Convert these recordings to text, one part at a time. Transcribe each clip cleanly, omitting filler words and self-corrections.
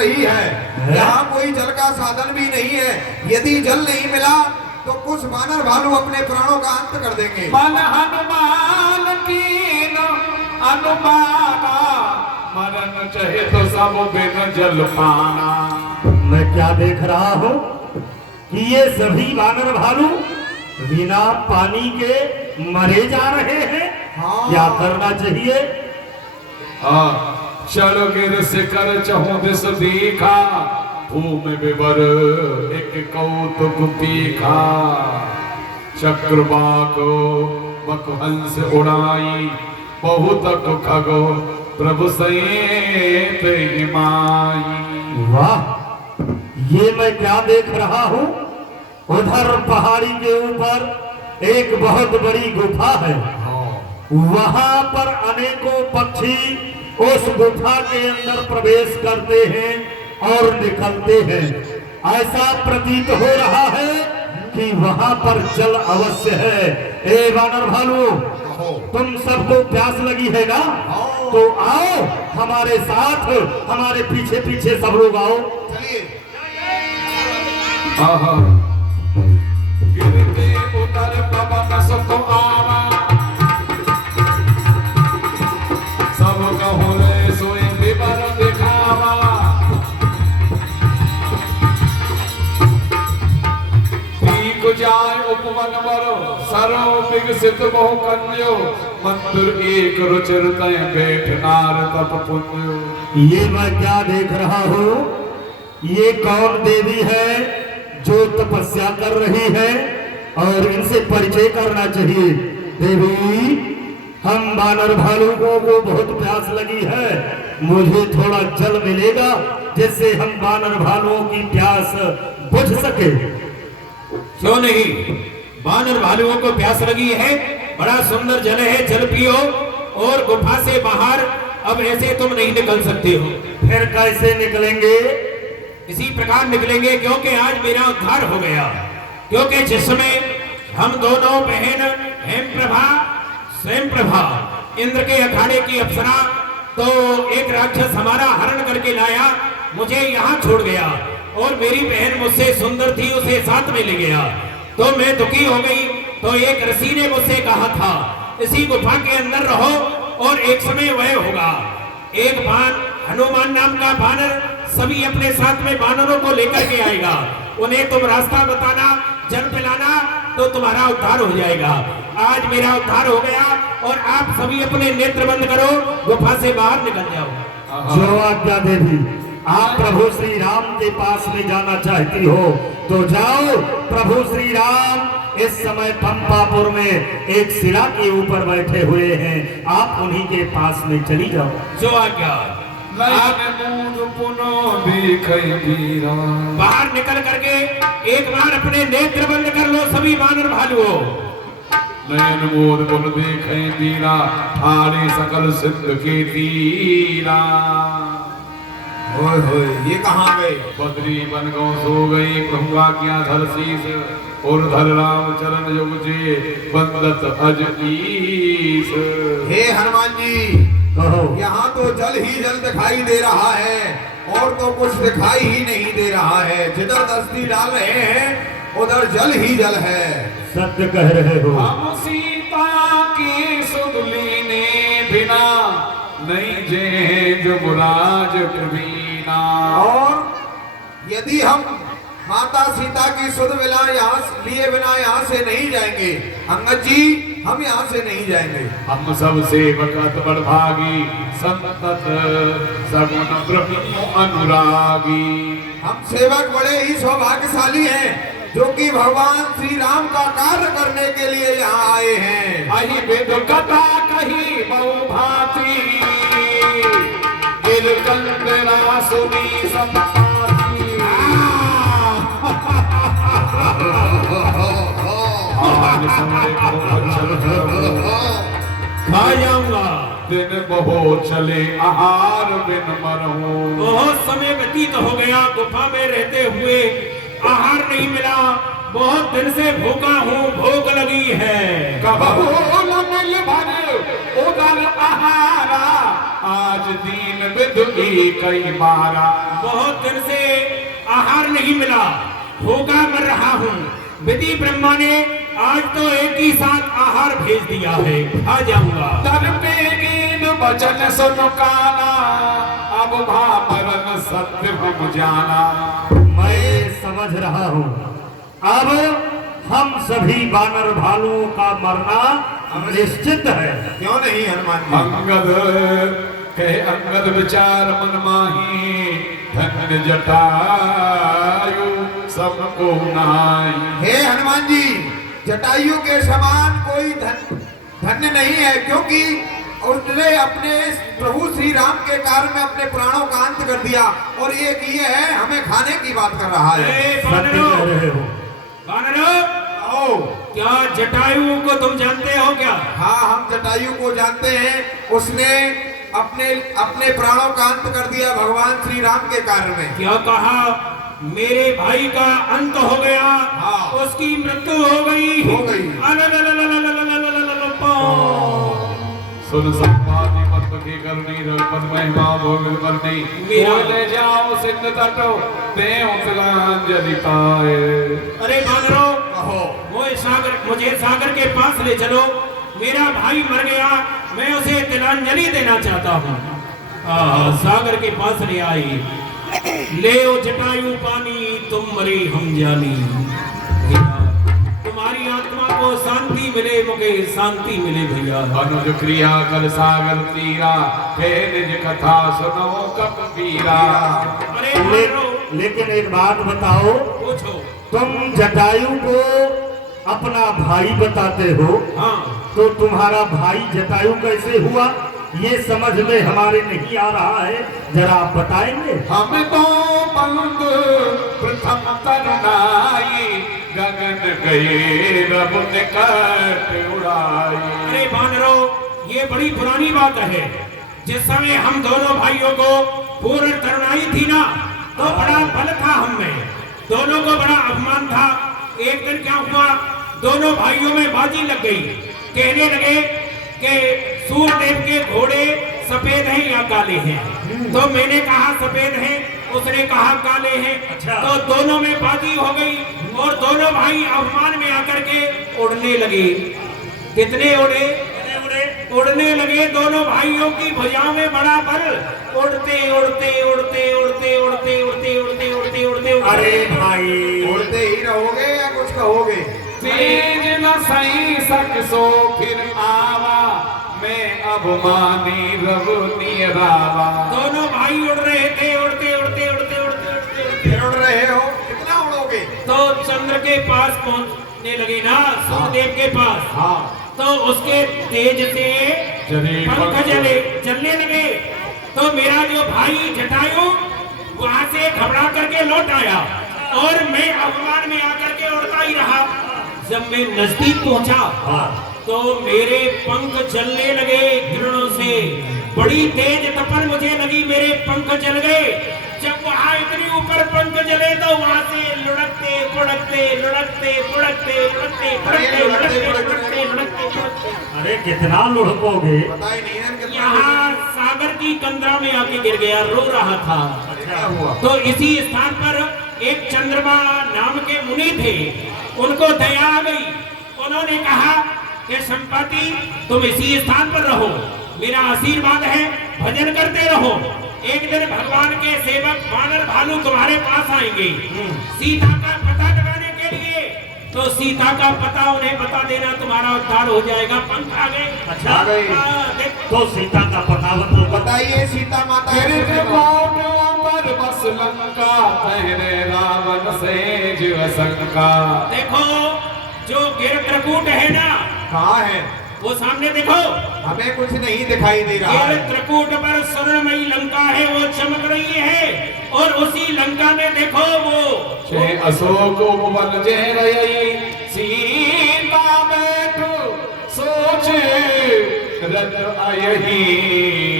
रही है। यहाँ कोई जल का साधन भी नहीं है। यदि जल नहीं मिला तो कुछ वानर भालू अपने प्राणों का अंत कर देंगे। मन हनुमान की अनुमाना, मरण चाहे तो सब बिन जल पाना। मैं क्या देख रहा हूँ कि ये सभी वानर भालू बिना पानी के मरे जा रहे हैं। हाँ। क्या करना चाहिए? चलो गिर शिखर चहु दिस देखा, भूमि विवर एक कौतुक तीखा। चक्रवाक बकहंस उड़ाई, बहुत खगो प्रभु सहित हिमाई। वाह, ये मैं क्या देख रहा हूँ? उधर पहाड़ी के ऊपर एक बहुत बड़ी गुफा है। वहां पर अनेकों पक्षी उस गुफा के अंदर प्रवेश करते हैं और निकलते हैं। ऐसा प्रतीत हो रहा है कि वहां पर जल अवश्य है। ए वानर भालू, तुम सबको प्यास लगी है ना? तो आओ हमारे साथ, हमारे पीछे पीछे सब लोग आओ। चलिए। गिरते उतर पवन सुत आवा, सब कहूँ रे सोई विवर दिखावा। तीक जाय उपवन बरो, सरो विकसित बहु कन्यो। मंदिर एक रुचिर तय बैठ नार तप पुण्यो। ये मैं क्या देख रहा हूँ? ये कौन देवी है जो तपस्या कर रही है? और इनसे परिचय करना चाहिए। देवी, हम वानर भालुओं को बहुत प्यास लगी है, मुझे थोड़ा जल मिलेगा जिससे हम वानर भालुओं की प्यास बुझ सके। क्यों नहीं, वानर भालुओं को प्यास लगी है, बड़ा सुंदर जल है, जल पियो। और गुफा से बाहर अब ऐसे तुम नहीं निकल सकते हो। फिर कैसे निकलेंगे? इसी प्रकार निकलेंगे, क्योंकि आज मेरा उद्धार हो गया। क्योंकि जिसमें हम दोनों बहन हेमप्रभा स्वयंप्रभा इंद्र के अखाड़े की अप्सरा, तो एक राक्षस हमारा हरण करके लाया, मुझे यहाँ छोड़ गया। और मेरी बहन मुझसे सुंदर थी, उसे साथ में ले गया। तो मैं दुखी हो गई। तो एक ऋषि ने मुझसे कहा था, इसी गुफा के अंदर रहो और एक समय वह होगा। एक हनुमान नाम का बानर सभी अपने साथ में बानरों को लेकर के आएगा। उन्हें तुम रास्ता बताना, जल पिलाना, तो तुम्हारा उद्धार हो जाएगा। आज मेरा उद्धार हो गया और आप सभी अपने नेत्र बंद करो, गुफा से बाहर निकल जाओ। जो आज्ञा देवी। आप प्रभु श्री राम के पास में जाना चाहती हो तो जाओ। प्रभु श्री राम इस समय पंपापुर में एक शिला के ऊपर बैठे हुए हैं, आप उन्हीं के पास में चली जाओ। जो आज्ञा। बाहर निकल करके एक बार अपने नेत्र बंद कर लो सभी वानर भालुओं। नयन मोद गुण देखे तीरा, ठाणे सकल सिद्ध के तीरा। होय होय, ये कहाँ गए? बद्री बन गौ सो गई, प्रभु आज्ञा धर शीस। और धर राम चरण युग जे, बंदत अज ईस। हे हनुमान जी, कहो। यहाँ तो जल ही जल दिखाई दे रहा है और तो कुछ दिखाई ही नहीं दे रहा है। जिधर दस्ती डाल रहे हैं उधर जल ही जल है। सत्य कह रहे हो। हम सीता की सुध लीने बिना, नहीं जे जुगराज प्रवीणा। और यदि हम माता सीता की सुध विला लिए बिना यहाँ से नहीं जाएंगे, अंगद जी हम यहाँ से नहीं जाएंगे। हम सब सेवक बड़भागी, संतत सगुन ब्रह्म अनुरागी। हम सेवक बड़े ही सौभाग्यशाली हैं जो कि भगवान श्री राम का कार्य करने के लिए यहाँ आए हैं। अहि विद कथा कही बहु भांति, गिरकंदरा सुनी संपाति। खाऊंगा दिन बहु चले आहार बिन मरहूं। बहुत समय व्यतीत हो गया गुफा में रहते हुए, आहार नहीं मिला, बहुत दिन से भूखा हूँ, भूख लगी है। कबहू न मिल भर उदर आहारा, आज दीन विदुई कई बारा। बहुत दिन से आहार नहीं मिला, भूखा मर रहा हूँ। विधि ब्रह्मा ने आज तो एक ही साथ आहार भेज दिया है, आ जाऊंगा। तन पे नींद बचन सुन काना, अब भामरन सत्य हम जाना। मैं समझ रहा हूँ, अब हम सभी वानर भालुओं का मरना निश्चित है। क्यों नहीं हनुमान जी? अंगद कहे अंगद विचार मन माही, धन्य जटायु सबको नाई। हे हनुमान जी, जटायु के समान कोई धन्य नहीं है, क्योंकि उसने अपने प्रभु श्री राम के कार्य में अपने प्राणों का अंत कर दिया, और एक ये है हमें खाने की बात कर रहा है। ए, सत्य कह रहे हो। वानरों, ओ, क्या जटायु को तुम जानते हो क्या? हाँ, हम जटायु को जानते हैं। उसने अपने प्राणों का अंत कर दिया भगवान श्री राम के कार्य में। क्या कहा? मेरे भाई का अंत हो गया, हाँ। उसकी मृत्यु हो गई। हो गई। सुन संपादी मत की करनी, रघुपति महिमा भोग करनी। मेरा- ले जाओ सिंध तटो, देव तिलांजलि पाए। अरे वानरों, कहो। मुझे सागर के पास ले चलो। मेरा भाई मर गया, मैं उसे तिलांजलि देना चाहता हूँ। सागर के पास ले आई। ले ओ जटायु पानी, तुम मरे हम जानी। तुम्हारी आत्मा को शांति मिले, मुझे शांति मिले भैया। अनुज क्रिया कर सागर तीरा, हे निज कथा सुनो कबीरा। अरे वानरों, लेकिन एक बात बताओ, पूछो। तुम जटायु को अपना भाई बताते हो, हाँ, तो तुम्हारा भाई जटायु कैसे हुआ, ये समझ में हमारे नहीं आ रहा है, जरा आप बताएंगे? हम तो बलुंद प्रथम तरुणाई, गगन गए रब निकट उड़ाई। अरे वानरों, ये बड़ी पुरानी बात है। जिस समय हम दोनों भाइयों को पूर्ण तरुणाई थी ना, तो बड़ा बल था हम में, दोनों को बड़ा अपमान था। एक दिन क्या हुआ, दोनों भाइयों में बाजी लग गई। कहने लगे कि सूर्यदेव के घोड़े सफेद हैं या काले हैं। तो मैंने कहा सफेद हैं, उसने कहा काले हैं। अच्छा। तो दोनों में बाजी हो गई और दोनों भाई अपमान में आकर के उड़ने लगे। कितने उड़े? उड़ने लगे। दोनों भाइयों की भुजाओं में बड़ा बल। उड़ते उड़ते उड़ते उड़ते उड़ते उड़ते उड़ते उड़ते उड़ते। अरे भाई, उड़ते ही रहोगे या कुछ कहोगे? तेज न सही सक सो फिर आवा, मैं अब मानी रब निरावा। दोनों भाई उड़ रहे थे, उड़ते उड़ते उड़ते उड़ते उड़ते। फिर उड़ रहे हो, कितना उड़ोगे? तो चंद्र के पास पहुंचने लगे ना, सूर्यदेव के पास। हाँ। तो उसके तेज से जले पंख जलने लगे। तो मेरा जो भाई जटायु वहां से घबरा करके लौट आया और मैं अपमान में आकर के उड़ता ही रहा। जब मैं नजदीक पहुंचा तो मेरे पंख जलने लगे किरणों से। बड़ी तेज तपन मुझे लगी, मेरे पंख जल गए। जब वहां इतनी ऊपर पंख जले तो वहां से लुढ़कते फुड़कते लुढ़कते फुड़कते लुढ़कते फुड़कते लुढ़कते फुड़कते लुढ़कते फुड़कते अरे कितना लुढ़कोगे? पता ही नहीं है कितना यहाँ सागर की कंदरा में आके गिर गया, रो रहा था। क्या हुआ? तो इसी स्थान पर एक चंद्रमा नाम के मुनि थे, उनको दया आ गई। उन्होंने कहा कि संपत्ति तुम इसी स्थान पर रहो, मेरा आशीर्वाद है, भजन करते रहो। एक दिन भगवान के सेवक वानर भालू तुम्हारे पास आएंगे सीता का पता लगाने के लिए। तो सीता का पता उन्हें बता देना, तुम्हारा उद्धार हो जाएगा। पंख आ गए। अच्छा, आ गई। देखो तो सीता का पता बताओ। बताइए सीता माता तेरे है। के बाटों पर बस लंका, तेरे रावण से जीव शंका। देखो, जो गिर त्रिकूट है ना, कहाँ है? वो सामने देखो। हमें कुछ नहीं दिखाई दे रहा गिर है। त्रिकूट पर स्वर्णमयी लंका है, वो चमक रही है। और उसी लंका में देखो वो छे अशोक उपवन जय रही, सीता बैठो सोचे रज आयही।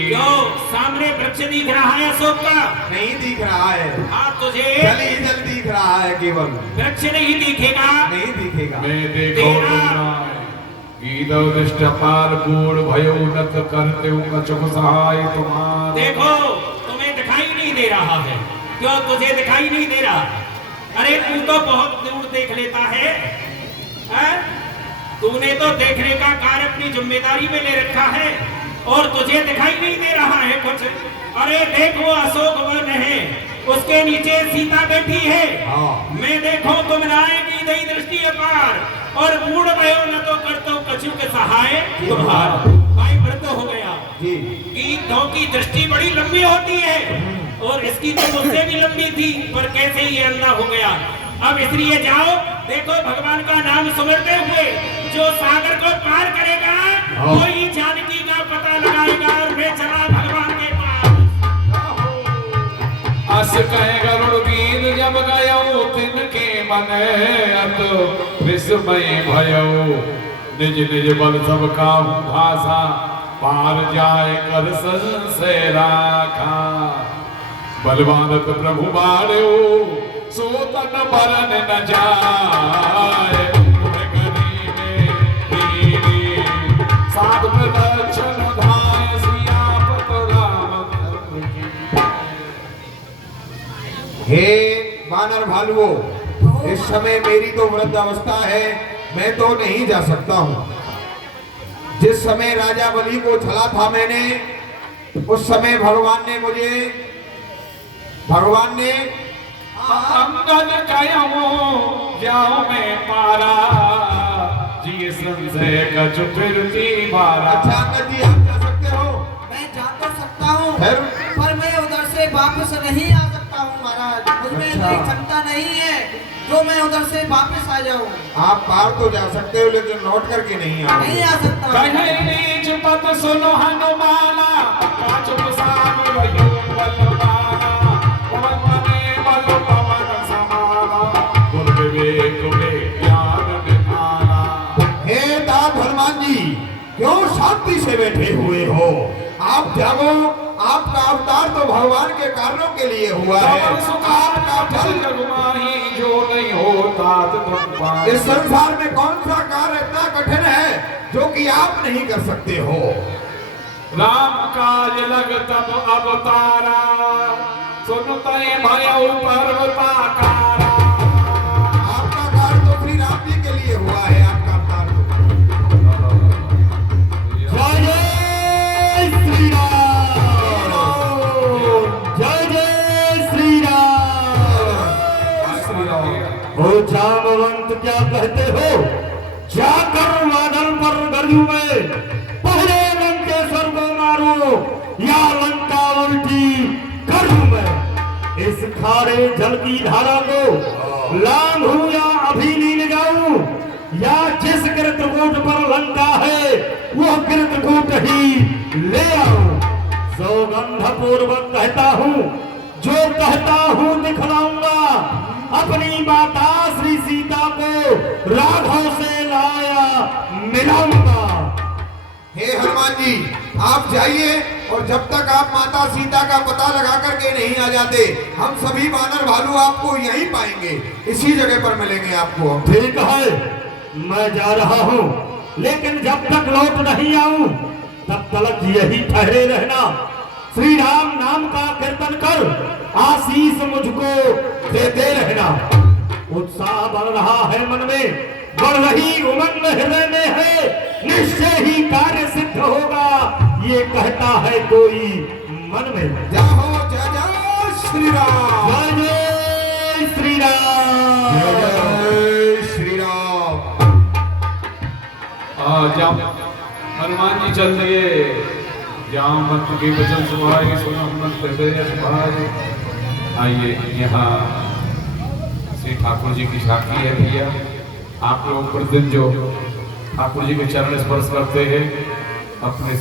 क्यों सामने वृक्ष दिख रहा है अशोक का? नहीं दिख रहा है, हाँ तुझे जल ही जल दिख रहा है केवल, वृक्ष नहीं दिखेगा। नहीं दिखेगा। मैं देखो गीदो दृष्ट पार बूढ़ भयो नत करते कछुक सहाय तुम्हार। देखो तुम्हें दिखाई नहीं दे रहा है। क्यों तुझे दिखाई नहीं दे रहा? अरे तू तो बहुत दूर देख लेता है, हैं? तूने तो देखने का कार्य अपनी जिम्मेदारी में ले रखा है और तुझे दिखाई नहीं दे रहा है कुछ। अरे देखो अशोक वन है, उसके नीचे सीता बैठी है। हाँ। मैं देखो तुम राय की दई दृष्टि अपार और बूढ़ भयो न तो करतो कछु के सहाय तुम्हार। भाई व्रत हो गया जी। गीतों की दृष्टि बड़ी लंबी होती है और इसकी तो मुझसे भी लंबी थी, पर कैसे ये अंधा हो गया। अब इसलिए जाओ, देखो भगवान का नाम सुमरते हुए जो सागर को पार करेगा वही जानकी का पता लगाएगा। और मैं चला भगवान के पास। अस कहे गरुड़ गीत जब गयो तिनके मने अत विस्मय भयो। निज निज बल सब काहू भाषा पार जाए कर संशय राखा। बलवानत प्रभु बाड़ो सो तन मरण न जाए। साध प्रदर्शन धाय सियापत राम धर्म की। हे वानर भालुओं, इस समय मेरी तो वृद्ध अवस्था है, मैं तो नहीं जा सकता हूँ। जिस समय राजा बलि को छला था मैंने, उस समय भगवान ने अंगन कयो जाओ मैं पारा। जी संशय कछु फिरती मारा। अच्छा अंगद जी, आप जा सकते हो? मैं जा तो सकता हूँ, फिर? पर मैं उधर से वापस नहीं आ सकता हूँ महाराज। मुझमें अच्छा। इतनी क्षमता नहीं है जो मैं उधर से वापस आ जाऊँ। आप पार तो जा सकते हो लेकिन लौट करके नहीं आओगे। नहीं आ सकता। कहे नीच पत सुनो हनुमाना। काचुक साम भयो बलवाना। पवन मने बल पवन समाना। गुर विवेक में ज्ञान निधाना। हे दास हनुमान जी, क्यों शांति से बैठे हुए हो? आप जागो, आपका अवतार तो भगवान के कारणों के लिए हुआ है। आपका फल जगमाही जो नहीं होता तुम पाए। इस संसार में कौन सा कार्य इतना कठिन है जो कि आप नहीं कर सकते हो? राम काज लग तब अवतारा। सुनते भयो पर्वताकारा। आपका कार्य तो श्री राम जी के लिए हुआ है, आपका अवतार जय श्री राम, जय श्री राम। ओ जामवंत, क्या कहते हो? जाकर वादल पर गरजू में पहले लंकेश्वर को मारो या लंका उल्टी करूं मैं। इस खारे जल की धारा को लांघूं या अभी नील जाऊं, या जिस कृतकूट पर लंका है वो कृतकूट ही ले आऊं। सौगंध पूर्वक कहता हूं, जो कहता हूं दिखलाऊंगा। अपनी माता श्री सीता को राघव से लाया मिलाऊंगा। हे हनुमान जी, आप जाइए और जब तक आप माता सीता का पता लगा करके नहीं आ जाते, हम सभी वानर भालू आपको यहीं पाएंगे, इसी जगह पर मिलेंगे आपको। ठीक है, मैं जा रहा हूँ, लेकिन जब तक लौट नहीं आऊं तब तक यही ठहरे रहना। श्री राम नाम का कीर्तन कर आशीष मुझको देते रहना। उत्साह बढ़ रहा है मन में, बढ़ रही उमंग हृदय में है। निश्चय ही कार्य सिद्ध होगा, ये कहता है कोई मन में। जाओ, जय जय श्री राम, जय जय श्री राम, जय श्री राम। जब हनुमान जी चल दिए, जहाँ मत के वचन सुहाए सुनो मत हृदय सुहाए। आइए, यहाँ श्री ठाकुर जी की साखी है भैया। आप लोग प्रतिदिन जो ठाकुर जी के चरण स्पर्श करते हैं अपने